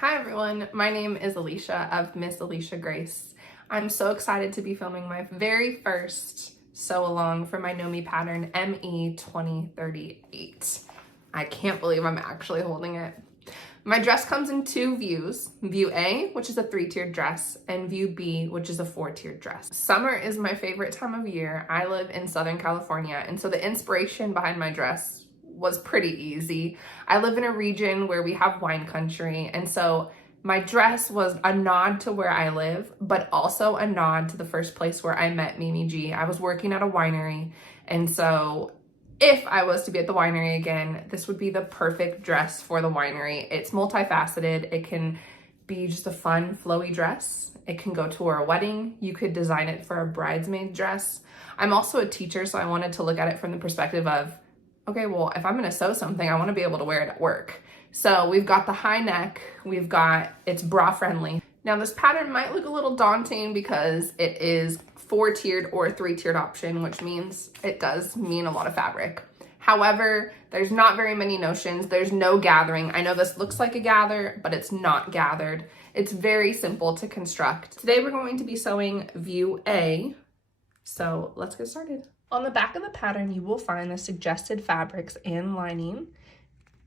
Hi everyone, my name is Alisha of Miss Alisha Grace. I'm so excited to be filming my very first sew along for my Know Me pattern ME2038. I can't believe I'm actually holding it. My dress comes in two views, view A, which is a 3-tiered dress, and view B, which is a 4-tiered dress. Summer is my favorite time of year. I live in Southern California, and so the inspiration behind my dress was pretty easy. I live in a region where we have wine country, and so my dress was a nod to where I live, but also a nod to the first place where I met Mimi G. I was working at a winery, and so if I was to be at the winery again, this would be the perfect dress for the winery. It's multifaceted. It can be just a fun, flowy dress. It can go to a wedding. You could design it for a bridesmaid dress. I'm also a teacher, so I wanted to look at it from the perspective of, okay, well, if I'm gonna sew something, I wanna be able to wear it at work. So we've got the high neck, it's bra friendly. Now this pattern might look a little daunting because it is 4-tiered or a 3-tiered option, which means it does mean a lot of fabric. However, there's not very many notions. There's no gathering. I know this looks like a gather, but it's not gathered. It's very simple to construct. Today we're going to be sewing view A, so let's get started. On the back of the pattern, you will find the suggested fabrics and lining.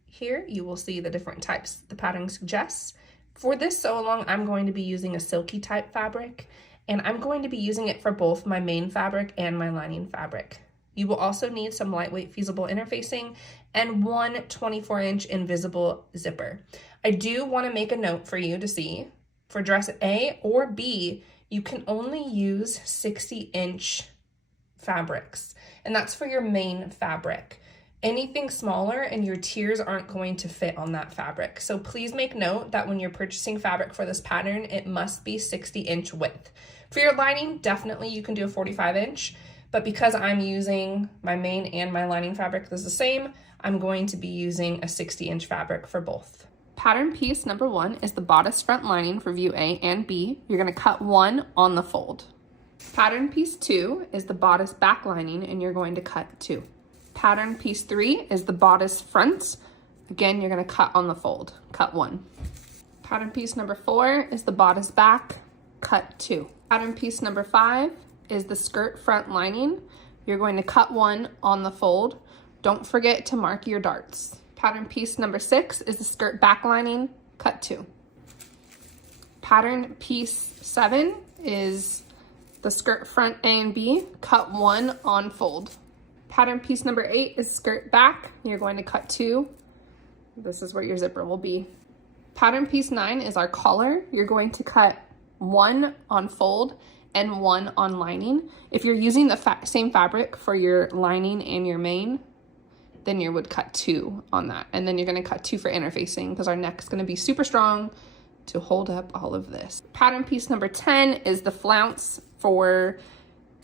Here, you will see the different types the pattern suggests. For this sew along, I'm going to be using a silky type fabric, and I'm going to be using it for both my main fabric and my lining fabric. You will also need some lightweight feasible interfacing and one 24-inch invisible zipper. I do want to make a note for you to see. For dress A or B, you can only use 60-inch fabrics, and that's for your main fabric. Anything smaller and your tiers aren't going to fit on that fabric. So please make note that when you're purchasing fabric for this pattern, it must be 60-inch width. For your lining, definitely you can do a 45-inch, but because I'm using my main and my lining fabric is the same, I'm going to be using a 60-inch fabric for both. Pattern piece number 1 is the bodice front lining for view A and B. You're gonna cut 1 on the fold. Pattern piece 2 is the bodice back lining, and you're going to cut 2. Pattern piece 3 is the bodice front. Again, you're going to cut on the fold, cut 1. Pattern piece number 4 is the bodice back, cut 2. Pattern piece number 5 is the skirt front lining. You're going to cut 1 on the fold. Don't forget to mark your darts. Pattern piece number 6 is the skirt back lining, cut 2. Pattern piece 7 is the skirt front A and B, cut 1 on fold. Pattern piece number 8 is skirt back. You're going to cut 2. This is where your zipper will be. Pattern piece 9 is our collar. You're going to cut 1 on fold and 1 on lining. If you're using the same fabric for your lining and your main, then you would cut 2 on that. And then you're going to cut 2 for interfacing because our neck is going to be super strong to hold up all of this. Pattern piece number 10 is the flounce for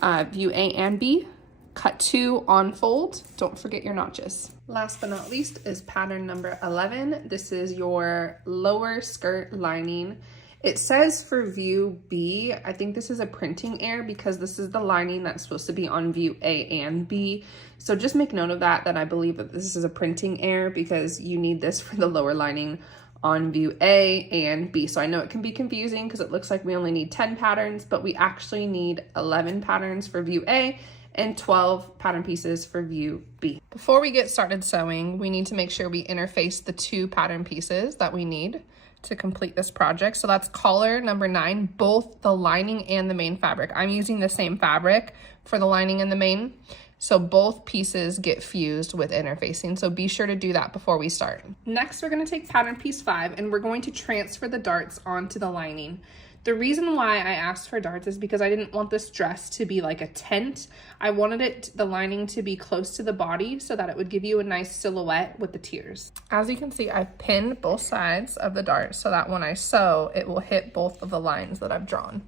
view A and B. Cut 2 on fold. Don't forget your notches. Last but not least is pattern number 11. This is your lower skirt lining. It says for view B, I think this is a printing error because this is the lining that's supposed to be on view A and B. So just make note of that I believe that this is a printing error because you need this for the lower lining on view A and B. So I know it can be confusing because it looks like we only need 10 patterns, but we actually need 11 patterns for view A and 12 pattern pieces for view B. Before we get started sewing, we need to make sure we interface the 2 pattern pieces that we need to complete this project. So that's collar number 9, both the lining and the main fabric. I'm using the same fabric for the lining and the main, so both pieces get fused with interfacing. So be sure to do that before we start. Next, we're going to take pattern piece 5 and we're going to transfer the darts onto the lining. The reason why I asked for darts is because I didn't want this dress to be like a tent. I wanted the lining to be close to the body so that it would give you a nice silhouette with the tiers. As you can see, I've pinned both sides of the dart so that when I sew, it will hit both of the lines that I've drawn.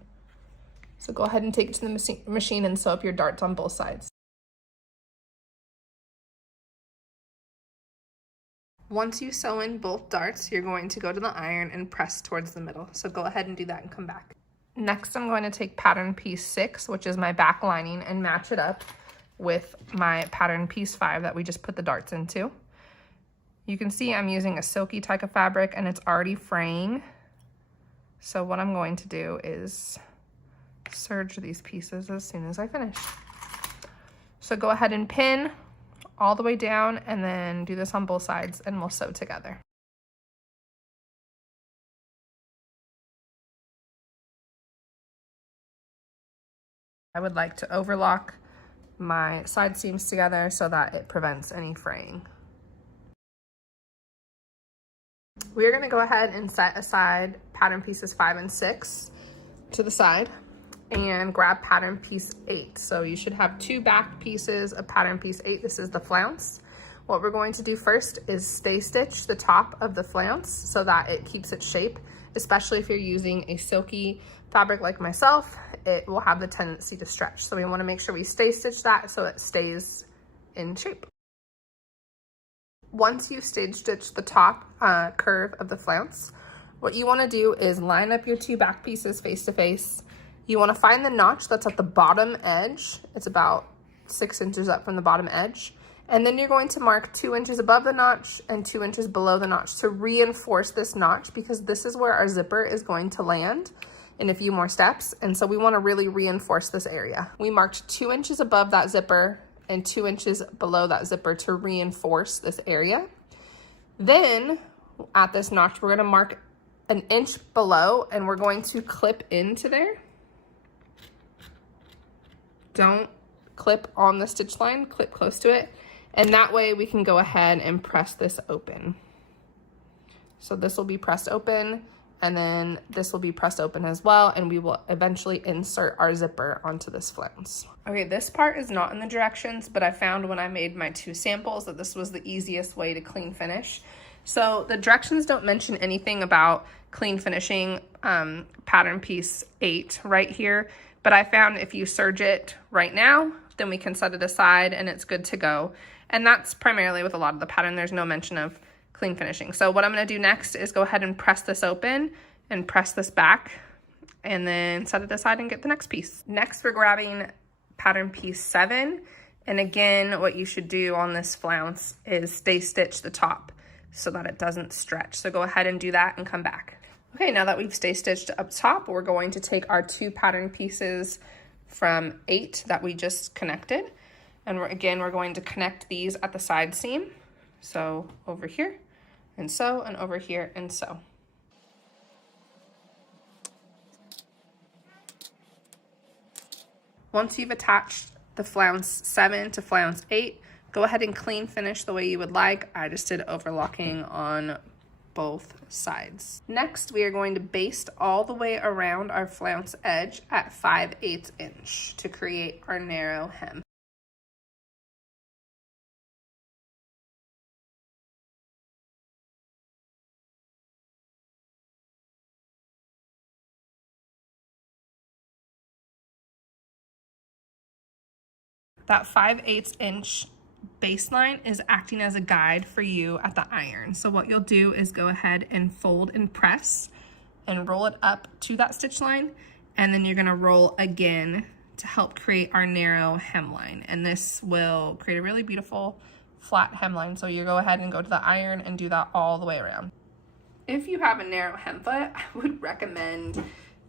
So go ahead and take it to the machine and sew up your darts on both sides. Once you sew in both darts, you're going to go to the iron and press towards the middle. So go ahead and do that and come back. Next, I'm going to take pattern piece 6, which is my back lining, and match it up with my pattern piece 5 that we just put the darts into. You can see I'm using a silky type of fabric and it's already fraying So what I'm going to do is serge these pieces as soon as I finish. So go ahead and pin all the way down and then do this on both sides and we'll sew together. I would like to overlock my side seams together so that it prevents any fraying. We're going to go ahead and set aside pattern pieces 5 and 6 to the side and grab pattern piece 8. So you should have 2 back pieces of pattern piece 8. This is the flounce. What we're going to do first is stay stitch the top of the flounce so that it keeps its shape, especially if you're using a silky fabric like myself, it will have the tendency to stretch. So we want to make sure we stay stitch that so it stays in shape. Once you've stage stitched the top curve of the flounce, what you want to do is line up your 2 back pieces face to face. You want to find the notch that's at the bottom edge. It's about 6 inches up from the bottom edge. And then you're going to mark 2 inches above the notch and 2 inches below the notch to reinforce this notch, because this is where our zipper is going to land in a few more steps. And so we want to really reinforce this area. We marked 2 inches above that zipper and 2 inches below that zipper to reinforce this area. Then at this notch, we're going to mark 1 inch below and we're going to clip into there. Don't clip on the stitch line, clip close to it. And that way we can go ahead and press this open. So this will be pressed open and then this will be pressed open as well, and we will eventually insert our zipper onto this flounce. Okay, this part is not in the directions, but I found when I made my 2 samples that this was the easiest way to clean finish. So the directions don't mention anything about clean finishing pattern piece 8 right here, but I found if you serge it right now, then we can set it aside and it's good to go. And that's primarily with a lot of the pattern. There's no mention of clean finishing. So what I'm going to do next is go ahead and press this open and press this back and then set it aside and get the next piece. Next, we're grabbing pattern piece 7. And again, what you should do on this flounce is stay stitch the top so that it doesn't stretch. So go ahead and do that and come back. Okay, now that we've stay stitched up top, we're going to take our 2 pattern pieces from 8 that we just connected. And we're going to connect these at the side seam. So over here and so, and over here and so. Once you've attached the flounce 7 to flounce 8, go ahead and clean finish the way you would like. I just did overlocking on both sides. Next, we are going to baste all the way around our flounce edge at 5/8 inch to create our narrow hem. That 5/8 inch baseline is acting as a guide for you at the iron. So what you'll do is go ahead and fold and press and roll it up to that stitch line, and then you're going to roll again to help create our narrow hemline. And this will create a really beautiful flat hemline. So you go ahead and go to the iron and do that all the way around. If you have a narrow hem foot, I would recommend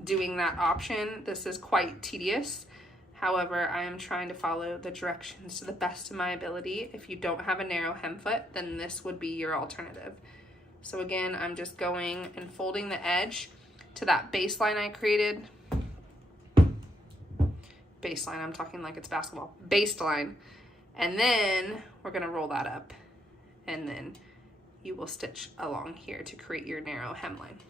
doing that option. This is quite tedious. However, I am trying to follow the directions to the best of my ability. If you don't have a narrow hem foot, then this would be your alternative. So again, I'm just going and folding the edge to that baseline I created. Baseline, I'm talking like it's basketball. Baseline. And then we're gonna roll that up. And then you will stitch along here to create your narrow hemline.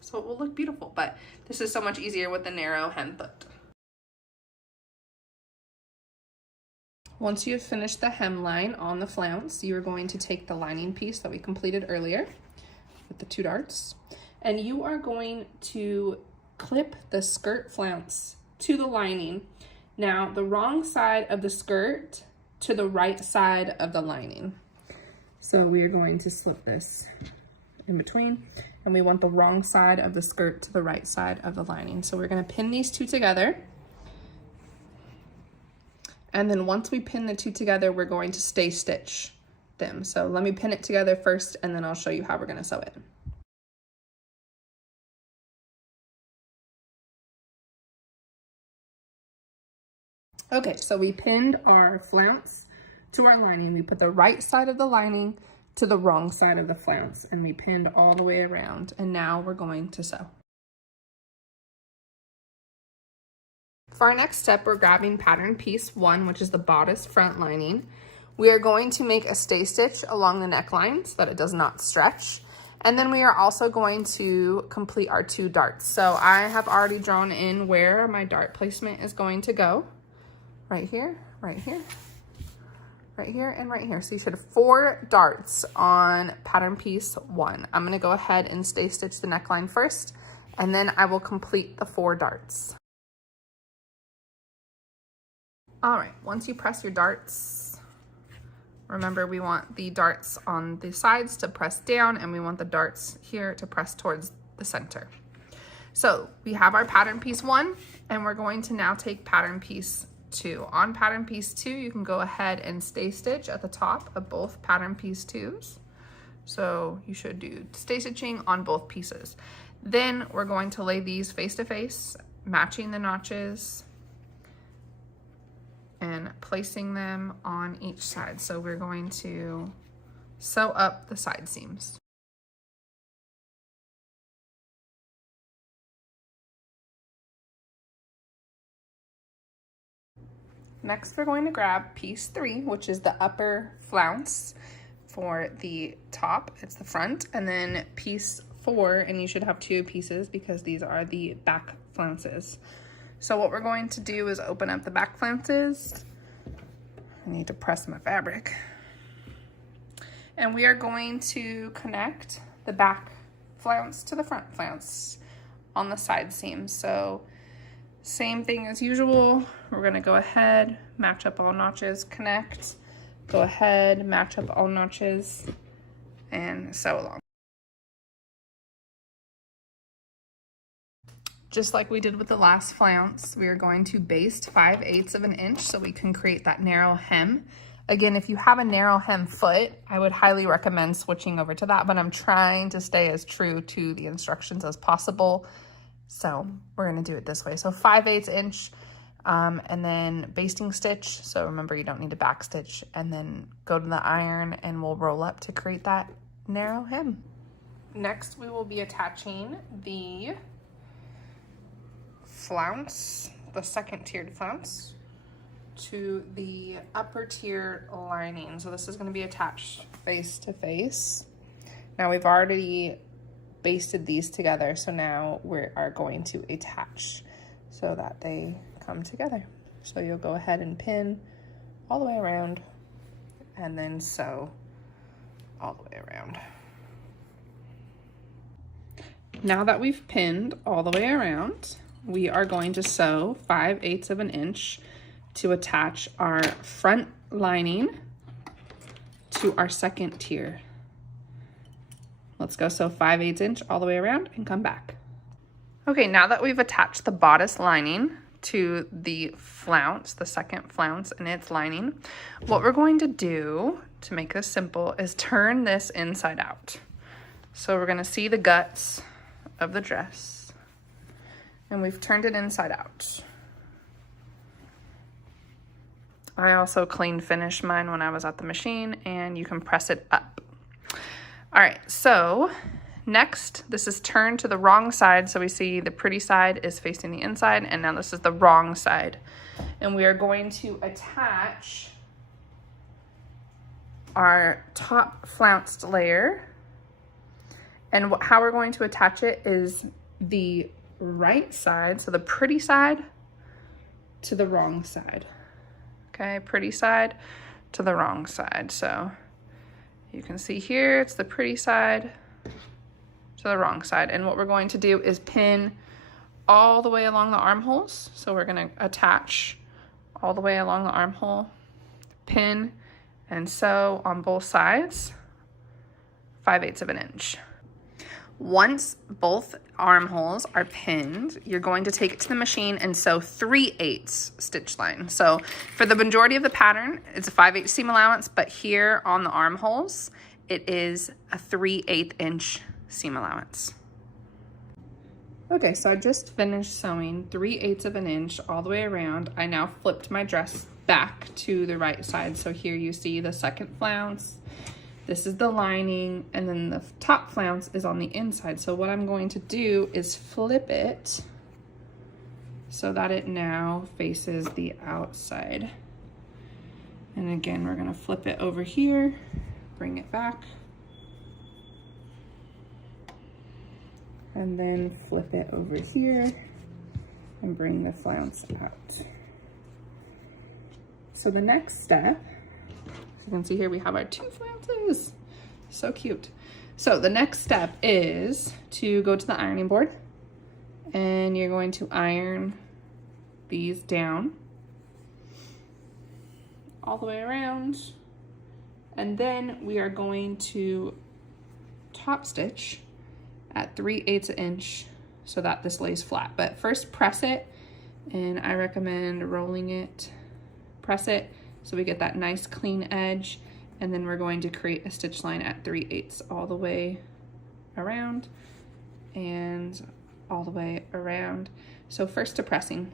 So it will look beautiful, but this is so much easier with the narrow hem foot. Once you've finished the hemline on the flounce, you are going to take the lining piece that we completed earlier with the 2 darts, and you are going to clip the skirt flounce to the lining. Now, the wrong side of the skirt to the right side of the lining. So we are going to slip this in between, and we want the wrong side of the skirt to the right side of the lining. So we're going to pin these 2 together. And then once we pin the 2 together, we're going to stay stitch them. So let me pin it together first, and then I'll show you how we're going to sew it. Okay, so we pinned our flounce to our lining. We put the right side of the lining to the wrong side of the flounce, and we pinned all the way around. And now we're going to sew. For our next step, we're grabbing pattern piece 1, which is the bodice front lining. We are going to make a stay stitch along the neckline so that it does not stretch. And then we are also going to complete our 2 darts. So I have already drawn in where my dart placement is going to go. Right here, right here, right here, and right here. So you should have 4 darts on pattern piece 1. I'm gonna go ahead and stay stitch the neckline first, and then I will complete the 4 darts. All right, once you press your darts, remember we want the darts on the sides to press down, and we want the darts here to press towards the center. So we have our pattern piece 1, and we're going to now take pattern piece 2. On pattern piece 2, you can go ahead and stay stitch at the top of both pattern piece 2s. So you should do stay stitching on both pieces. Then we're going to lay these face to face, matching the notches and placing them on each side. So we're going to sew up the side seams. Next, we're going to grab piece 3, which is the upper flounce for the top. It's the front, and then piece 4, and you should have 2 pieces because these are the back flounces. So what we're going to do is open up the back flounces. I need to press my fabric. And we are going to connect the back flounce to the front flounce on the side seams. So same thing as usual. We're gonna go ahead, match up all notches, connect, go ahead, match up all notches, and sew along. Just like we did with the last flounce, we are going to baste 5/8 of an inch so we can create that narrow hem. Again, if you have a narrow hem foot, I would highly recommend switching over to that, but I'm trying to stay as true to the instructions as possible. So we're gonna do it this way. So 5/8 inch, and then basting stitch. So remember, you don't need to back stitch, and then go to the iron and we'll roll up to create that narrow hem. Next, we will be attaching the flounce, the second tiered flounce, to the upper tier lining. So this is going to be attached face to face. Now we've already basted these together, so now we are going to attach so that they come together. So you'll go ahead and pin all the way around and then sew all the way around. Now that we've pinned all the way around, we are going to sew 5/8 of an inch to attach our front lining to our second tier. Let's go sew 5/8 inch all the way around and come back. Okay, now that we've attached the bodice lining to the flounce, the second flounce and its lining, what we're going to do to make this simple is turn this inside out. So we're gonna see the guts of the dress, and we've turned it inside out. I also clean finished mine when I was at the machine, and you can press it up. All right, so next, this is turned to the wrong side. So we see the pretty side is facing the inside, and now this is the wrong side. And we are going to attach our top flounced layer. And how we're going to attach it is the right side, so the pretty side to the wrong side. Okay, pretty side to the wrong side. So you can see here, it's the pretty side to the wrong side. And what we're going to do is pin all the way along the armholes. So we're gonna attach all the way along the armhole, pin and sew on both sides, 5/8 of an inch. Once both armholes are pinned, you're going to take it to the machine and sew 3/8 stitch line. So for the majority of the pattern, it's a 5/8 seam allowance, but here on the armholes, it is a 3/8 inch seam allowance. Okay, so I just finished sewing 3/8 of an inch all the way around. I now flipped my dress back to the right side. So here you see the second flounce. This is the lining, and then the top flounce is on the inside. So what I'm going to do is flip it so that it now faces the outside. And again, we're gonna flip it over here, bring it back, and then flip it over here and bring the flounce out. So the next step, as you can see here, we have our 2 flounces. So cute. So the next step is to go to the ironing board, and you're going to iron these down all the way around. And then we are going to top stitch at 3/8 inch so that this lays flat. But first press it, and I recommend rolling it, press it so we get that nice clean edge. And then we're going to create a stitch line at 3/8 all the way around and all the way around. So first to pressing.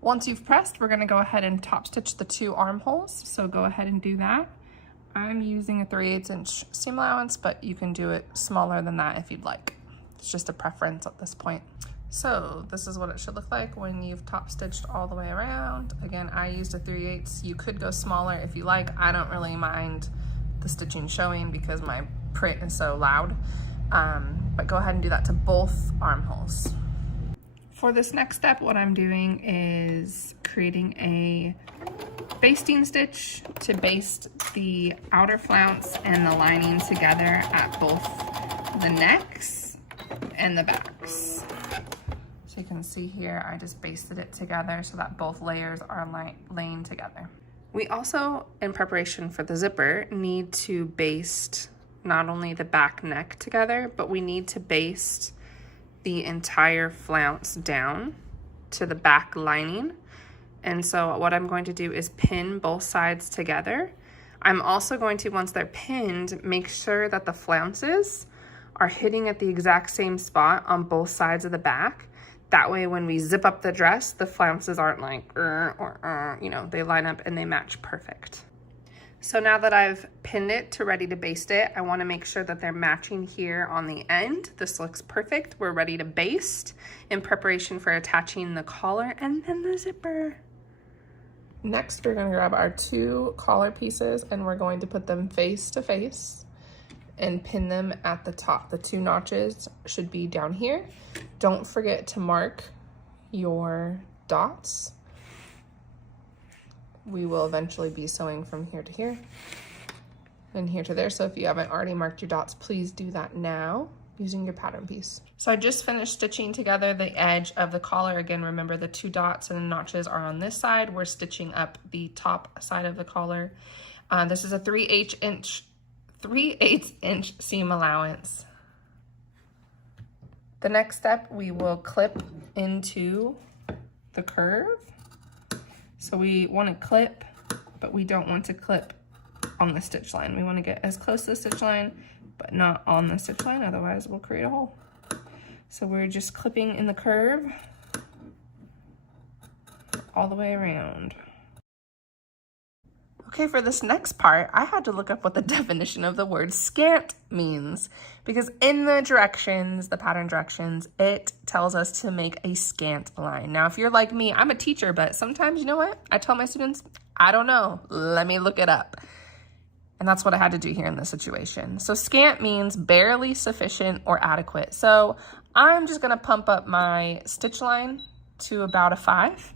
Once you've pressed, we're gonna go ahead and top stitch the 2 armholes. So go ahead and do that. I'm using a 3/8 inch seam allowance, but you can do it smaller than that if you'd like. It's just a preference at this point. So this is what it should look like when you've top stitched all the way around. Again, I used a 3/8. You could go smaller if you like. I don't really mind the stitching showing because my print is so loud. But go ahead and do that to both armholes. For this next step, what I'm doing is creating a basting stitch to baste the outer flounce and the lining together at both the necks and the backs. So you can see here, I just basted it together so that both layers are laying together. We also, in preparation for the zipper, need to baste not only the back neck together, but we need to baste the entire flounce down to the back lining. And so what I'm going to do is pin both sides together. I'm also going to, once they're pinned, make sure that the flounces are hitting at the exact same spot on both sides of the back. That way, when we zip up the dress, the flounces aren't like, you know, they line up and they match perfect. So now that I've pinned it to ready to baste it, I want to make sure that they're matching here on the end. This looks perfect. We're ready to baste in preparation for attaching the collar and then the zipper. Next, we're going to grab our 2 collar pieces and we're going to put them face to face and pin them at the top. The 2 notches should be down here. Don't forget to mark your dots. We will eventually be sewing from here to here and here to there. So if you haven't already marked your dots, please do that now using your pattern piece. So I just finished stitching together the edge of the collar. Again, remember the 2 dots and the notches are on this side. We're stitching up the top side of the collar. This is a 3/8 inch seam allowance. The next step, we will clip into the curve. So we want to clip, but we don't want to clip on the stitch line. We want to get as close to the stitch line, but not on the stitch line, otherwise we'll create a hole. So we're just clipping in the curve all the way around. Okay, for this next part, I had to look up what the definition of the word scant means, because in the directions, the pattern directions, it tells us to make a scant line. Now, if you're like me, I'm a teacher, but sometimes, you know what? I tell my students, I don't know, let me look it up. And that's what I had to do here in this situation. So scant means barely sufficient or adequate. So I'm just gonna pump up my stitch line to about a 5.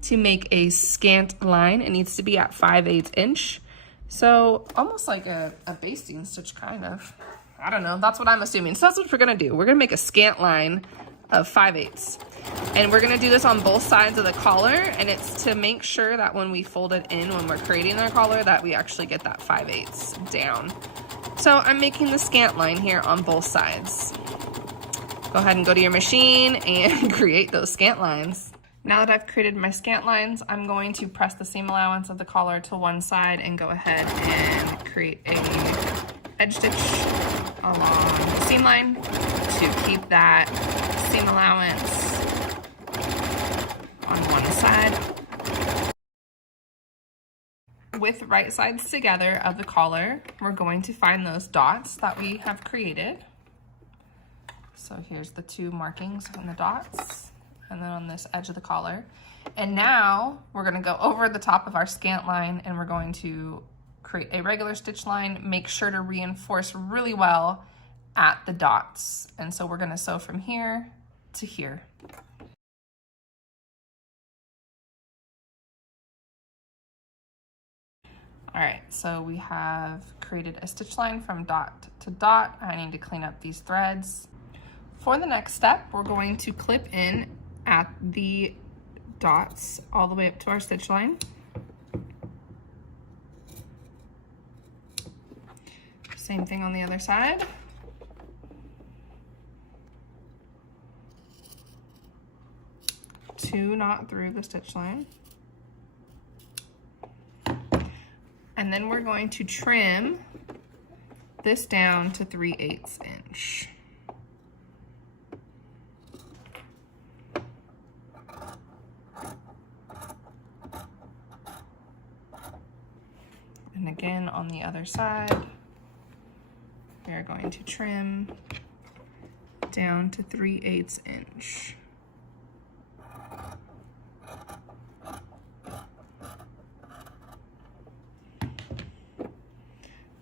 To make a scant line, it needs to be at 5/8 inch. So almost like a basting stitch, kind of. I don't know, that's what I'm assuming. So that's what we're gonna do. We're gonna make a scant line of 5/8. And we're gonna do this on both sides of the collar, and it's to make sure that when we fold it in, when we're creating our collar, that we actually get that 5/8 down. So I'm making the scant line here on both sides. Go ahead and go to your machine and create those scant lines. Now that I've created my scant lines, I'm going to press the seam allowance of the collar to one side and go ahead and create a edge stitch along the seam line to keep that seam allowance on one side. With right sides together of the collar, we're going to find those dots that we have created. So here's the two markings on the dots, and then on this edge of the collar. And now we're gonna go over the top of our scant line and we're going to create a regular stitch line. Make sure to reinforce really well at the dots. And so we're gonna sew from here to here. All right, so we have created a stitch line from dot to dot. I need to clean up these threads. For the next step, we're going to clip in at the dots all the way up to our stitch line. Same thing on the other side. Two knot through the stitch line. And then we're going to trim this down to 3/8 inch. And again, on the other side, we are going to trim down to 3/8 inch.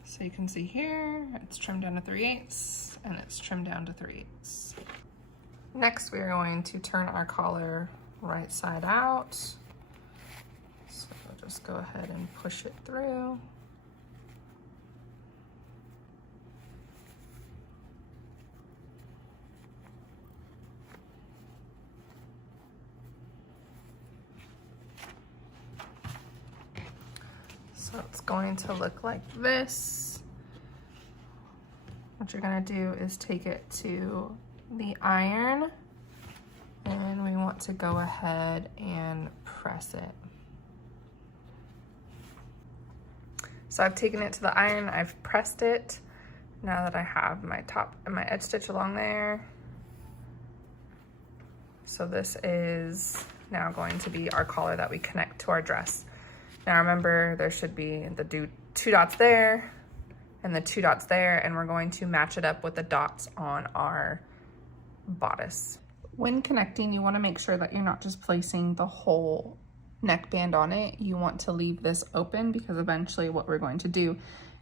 So you can see here, it's trimmed down to 3/8 and it's trimmed down to 3/8. Next, we are going to turn our collar right side out. So we'll just go ahead and push it through. So it's going to look like this. What you're gonna do is take it to the iron and we want to go ahead and press it. So I've taken it to the iron, I've pressed it. Now that I have my top and my edge stitch along there. So this is now going to be our collar that we connect to our dress. Now remember, there should be the two dots there and the two dots there, and we're going to match it up with the dots on our bodice. When connecting, you want to make sure that you're not just placing the whole neckband on it. You want to leave this open because eventually what we're going to do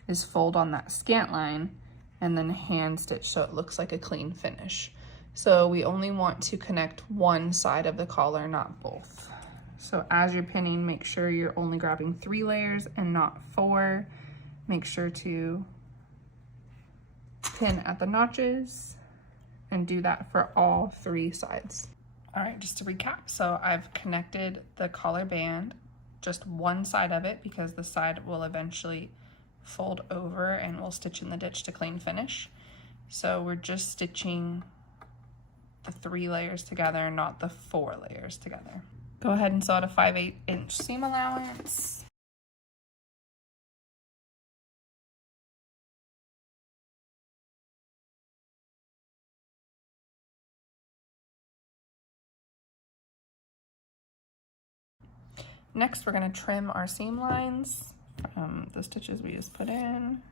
is fold on that scant line and then hand stitch so it looks like a clean finish. So we only want to connect one side of the collar, not both. So as you're pinning, make sure you're only grabbing 3 layers and not 4. Make sure to pin at the notches and do that for all 3 sides. All right, just to recap, so I've connected the collar band, just one side of it because the side will eventually fold over and we'll stitch in the ditch to clean finish. So we're just stitching the 3 layers together, not the 4 layers together. Go ahead and sew at a 5/8 inch seam allowance. Next, we're going to trim our seam lines from the stitches we just put in.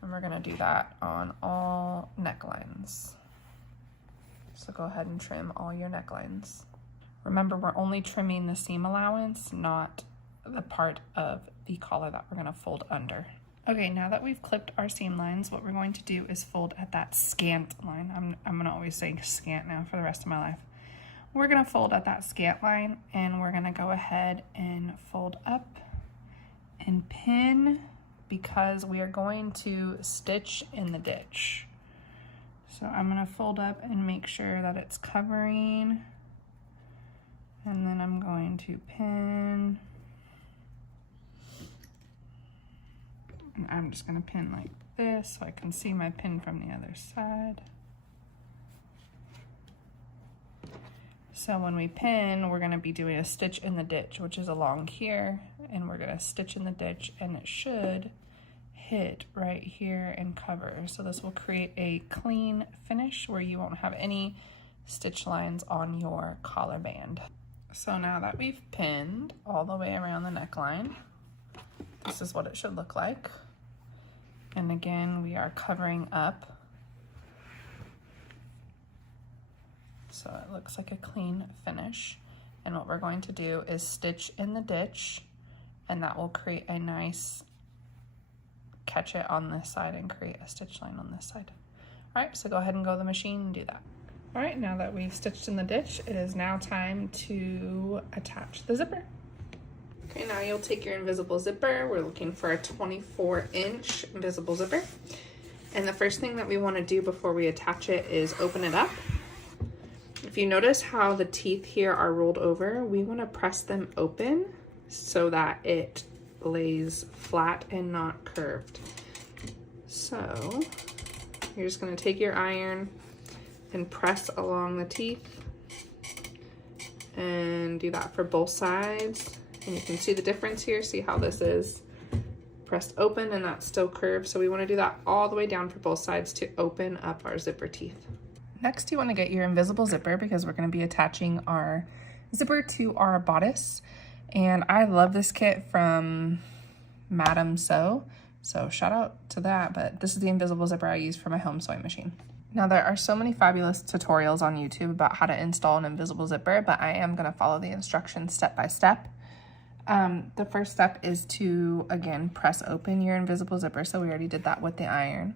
And we're going to do that on all necklines. So go ahead and trim all your necklines. Remember, we're only trimming the seam allowance, not the part of the collar that we're going to fold under. Okay, now that we've clipped our seam lines, what we're going to do is fold at that scant line. I'm gonna always say scant now for the rest of my life. We're gonna fold at that scant line and we're gonna go ahead and fold up and pin because we are going to stitch in the ditch. So I'm gonna fold up and make sure that it's covering, and then I'm going to pin. And I'm just gonna pin like this so I can see my pin from the other side. So when we pin, we're gonna be doing a stitch in the ditch, which is along here, and we're gonna stitch in the ditch, and it should hit right here and cover. So this will create a clean finish where you won't have any stitch lines on your collar band. So now that we've pinned all the way around the neckline, this is what it should look like. And again, we are covering up, so it looks like a clean finish. And what we're going to do is stitch in the ditch, and that will create a nice catch it on this side and create a stitch line on this side. All right, so go ahead and go to the machine and do that. All right, now that we've stitched in the ditch, it is now time to attach the zipper. Okay, now you'll take your invisible zipper. We're looking for a 24-inch invisible zipper. And the first thing that we want to do before we attach it is open it up. If you notice how the teeth here are rolled over, we want to press them open so that it lays flat and not curved. So you're just going to take your iron and press along the teeth and do that for both sides. And you can see the difference here. See how this is pressed open and that's still curved. So we want to do that all the way down for both sides to open up our zipper teeth. Next, you want to get your invisible zipper because we're going to be attaching our zipper to our bodice. And I love this kit from Madam Sew. So shout out to that, but this is the invisible zipper I use for my home sewing machine. Now there are so many fabulous tutorials on YouTube about how to install an invisible zipper, but I am going to follow the instructions step by step. The first step is to, again, press open your invisible zipper. So we already did that with the iron.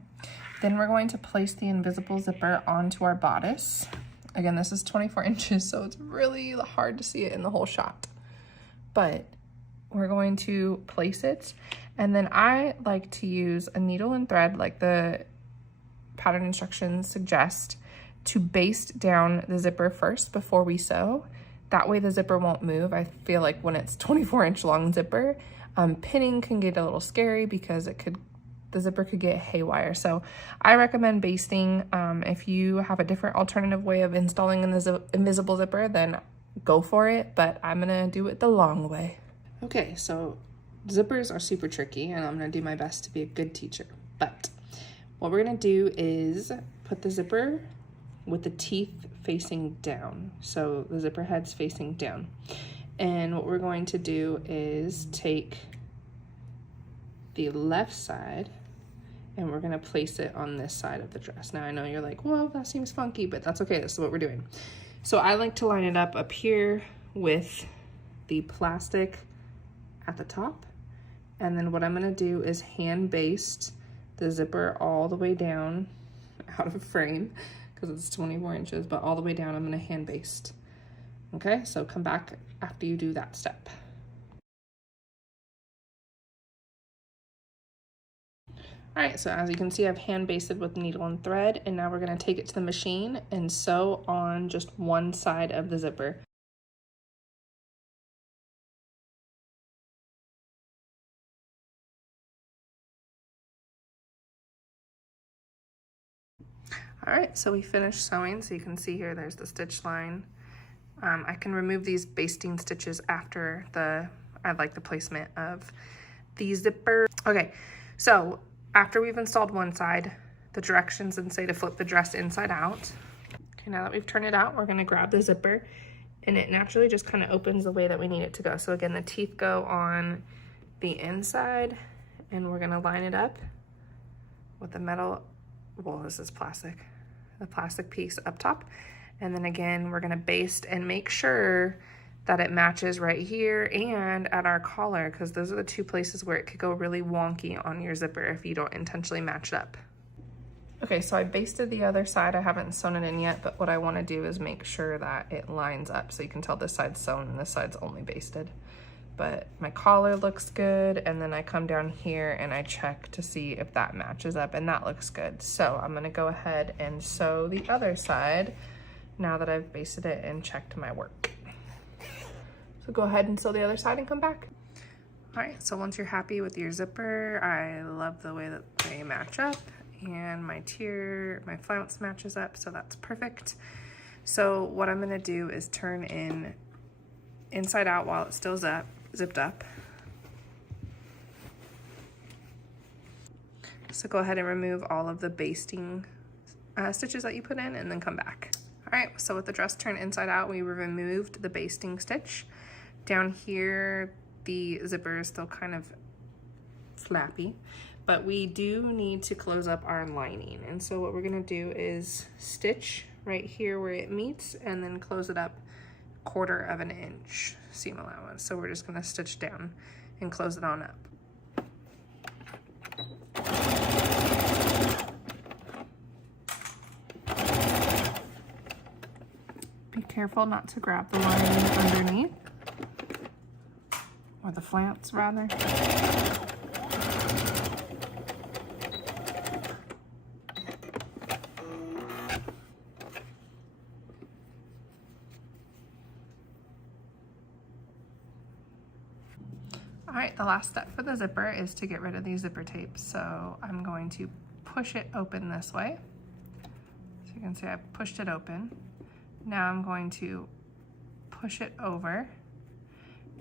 Then we're going to place the invisible zipper onto our bodice. Again, this is 24 inches, so it's really hard to see it in the whole shot. But we're going to place it. And then I like to use a needle and thread like the pattern instructions suggest to baste down the zipper first before we sew. That way the zipper won't move. I feel like when it's 24-inch long zipper, pinning can get a little scary because the zipper could get haywire. So I recommend basting. If you have a different alternative way of installing an invisible zipper, then go for it, but I'm gonna do it the long way. Okay, so zippers are super tricky and I'm gonna do my best to be a good teacher. But what we're gonna do is put the zipper with the teeth facing down. So the zipper head's facing down. And what we're going to do is take the left side and we're gonna place it on this side of the dress. Now I know you're like, well, that seems funky, but that's okay, this is what we're doing. So I like to line it up here with the plastic at the top. And then what I'm gonna do is hand baste the zipper all the way down out of frame because it's 24 inches, but all the way down I'm gonna hand baste. Okay, so come back after you do that step. All right, so as you can see, I've hand basted with needle and thread, and now we're gonna take it to the machine and sew on just one side of the zipper. All right, so we finished sewing. So you can see here, there's the stitch line. I can remove these basting stitches after I like the placement of the zipper. Okay, so after we've installed one side, the directions and say to flip the dress inside out. Okay, now that we've turned it out, we're gonna grab the zipper and it naturally just kind of opens the way that we need it to go. So again, the teeth go on the inside and we're gonna line it up with the metal, well, this is plastic, the plastic piece up top. And then again, we're gonna baste and make sure that it matches right here and at our collar, because those are the two places where it could go really wonky on your zipper if you don't intentionally match it up. Okay, so I basted the other side. I haven't sewn it in yet, but what I wanna do is make sure that it lines up. So you can tell this side's sewn and this side's only basted. But my collar looks good, and then I come down here and I check to see if that matches up, and that looks good. So I'm gonna go ahead and sew the other side now that I've basted it and checked my work. So go ahead and sew the other side and come back. All right, so once you're happy with your zipper, I love the way that they match up, and my flounce matches up, so that's perfect. So what I'm gonna do is turn in inside out while it's still zipped up. So go ahead and remove all of the basting stitches that you put in and then come back. All right, so with the dress turned inside out, we removed the basting stitch. Down here, the zipper is still kind of flappy, but we do need to close up our lining. And so what we're gonna do is stitch right here where it meets and then close it up 1/4 of an inch seam allowance. So we're just gonna stitch down and close it on up. Be careful not to grab the lining underneath, or the flounce rather. All right, the last step for the zipper is to get rid of these zipper tapes. So I'm going to push it open this way. So you can see I pushed it open. Now I'm going to push it over,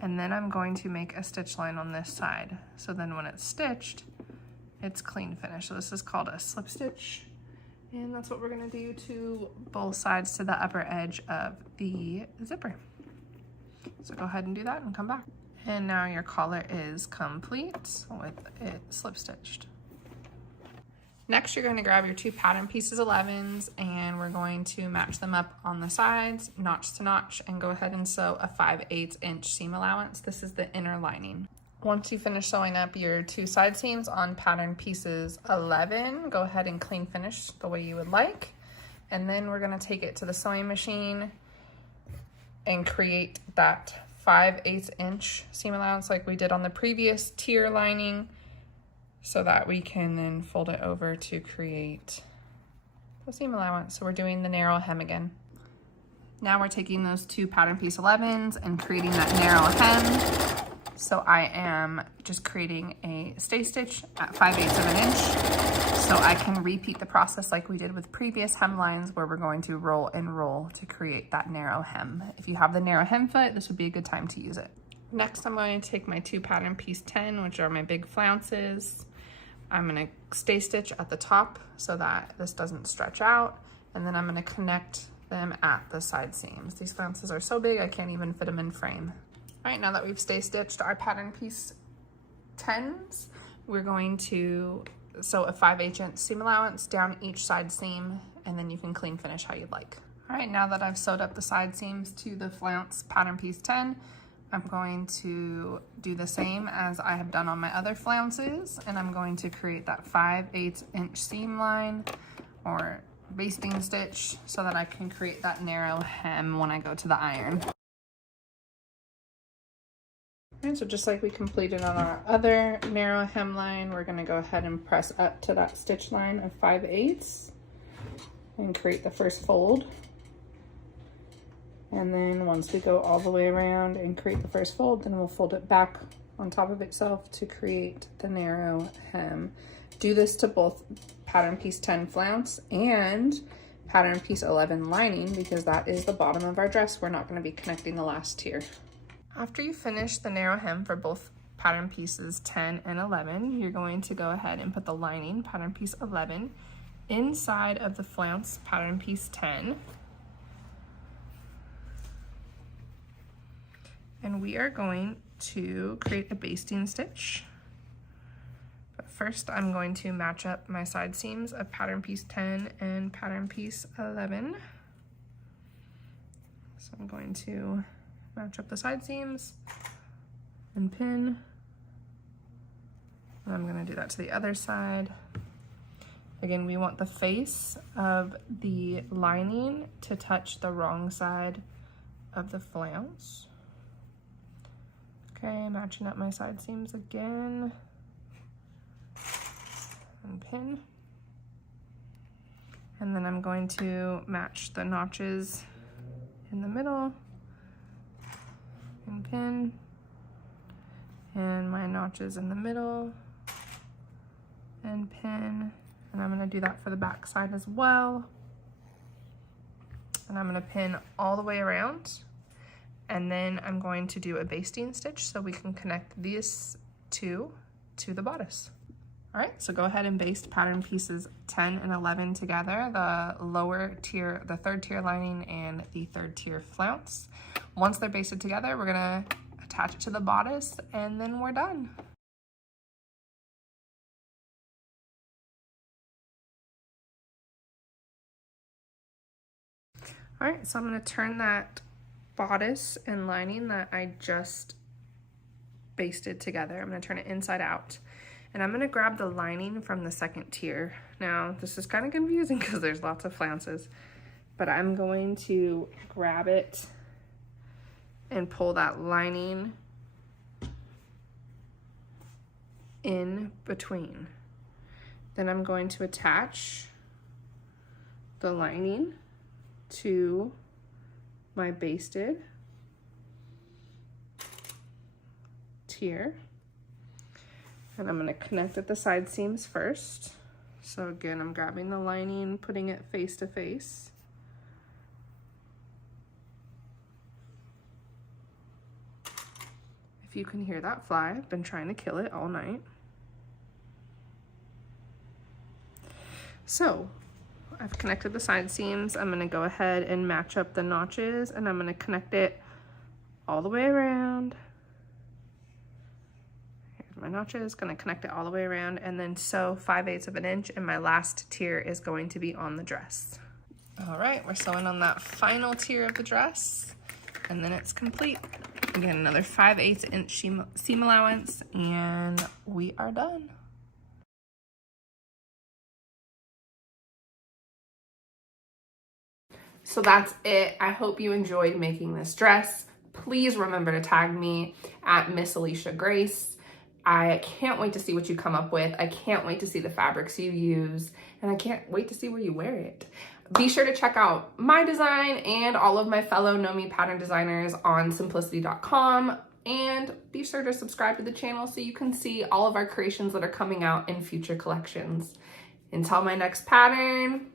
and then I'm going to make a stitch line on this side. So then when it's stitched, it's clean finish. So this is called a slip stitch. And that's what we're gonna do to both sides to the upper edge of the zipper. So go ahead and do that and come back. And now your collar is complete with it slip stitched. Next, you're going to grab your 2 pattern pieces 11s, and we're going to match them up on the sides, notch to notch, and go ahead and sew a 5/8 inch seam allowance. This is the inner lining. Once you finish sewing up your 2 side seams on pattern pieces 11, go ahead and clean finish the way you would like. And then we're going to take it to the sewing machine and create that 5/8 inch seam allowance like we did on the previous tier lining, so that we can then fold it over to create the seam allowance. So we're doing the narrow hem again. Now we're taking those 2 pattern piece 11s and creating that narrow hem. So I am just creating a stay stitch at 5/8 of an inch. So I can repeat the process like we did with previous hemlines, where we're going to roll and roll to create that narrow hem. If you have the narrow hem foot, this would be a good time to use it. Next, I'm going to take my 2 pattern piece 10, which are my big flounces. I'm gonna stay stitch at the top so that this doesn't stretch out, and then I'm gonna connect them at the side seams. These flounces are so big I can't even fit them in frame. All right, now that we've stay stitched our pattern piece 10s, we're going to sew a 5/8 inch seam allowance down each side seam, and then you can clean finish how you'd like. All right, now that I've sewed up the side seams to the flounce pattern piece 10, I'm going to do the same as I have done on my other flounces, and I'm going to create that 5/8 inch seam line or basting stitch so that I can create that narrow hem when I go to the iron. And so just like we completed on our other narrow hemline, we're going to go ahead and press up to that stitch line of 5/8 and create the first fold. And then once we go all the way around and create the first fold, then we'll fold it back on top of itself to create the narrow hem. Do this to both pattern piece 10 flounce and pattern piece 11 lining, because that is the bottom of our dress. We're not going to be connecting the last tier. After you finish the narrow hem for both pattern pieces 10 and 11, you're going to go ahead and put the lining, pattern piece 11, inside of the flounce pattern piece 10. And we are going to create a basting stitch. But first I'm going to match up my side seams of pattern piece 10 and pattern piece 11. So I'm going to match up the side seams and pin. And I'm going to do that to the other side. Again, we want the face of the lining to touch the wrong side of the flounce. Okay, matching up my side seams again, and pin. And then I'm going to match the notches in the middle, and pin, and my notches in the middle, and pin. And I'm gonna do that for the back side as well. And I'm gonna pin all the way around. And then I'm going to do a basting stitch so we can connect these two to the bodice. All right, so go ahead and baste pattern pieces 10 and 11 together, the lower tier, the third tier lining and the third tier flounce. Once they're basted together, we're gonna attach it to the bodice and then we're done. All right, so I'm gonna turn that bodice and lining that I just basted together, I'm gonna turn it inside out. And I'm gonna grab the lining from the second tier. Now, this is kind of confusing because there's lots of flounces, but I'm going to grab it and pull that lining in between. Then I'm going to attach the lining to my basted tier. And I'm going to connect at the side seams first. So again, I'm grabbing the lining, putting it face to face. If you can hear that fly, I've been trying to kill it all night. So I've connected the side seams. I'm going to go ahead and match up the notches, and I'm going to connect it all the way around. My notches, gonna connect it all the way around and then sew 5/8 of an inch, and my last tier is going to be on the dress. All right, we're sewing on that final tier of the dress and then it's complete. Again, another 5/8 inch seam allowance and we are done. So that's it. I hope you enjoyed making this dress. Please remember to tag me at Miss Alisha Grace. I can't wait to see what you come up with. I can't wait to see the fabrics you use, and I can't wait to see where you wear it. Be sure to check out my design and all of my fellow Know Me pattern designers on simplicity.com, and be sure to subscribe to the channel so you can see all of our creations that are coming out in future collections. Until my next pattern,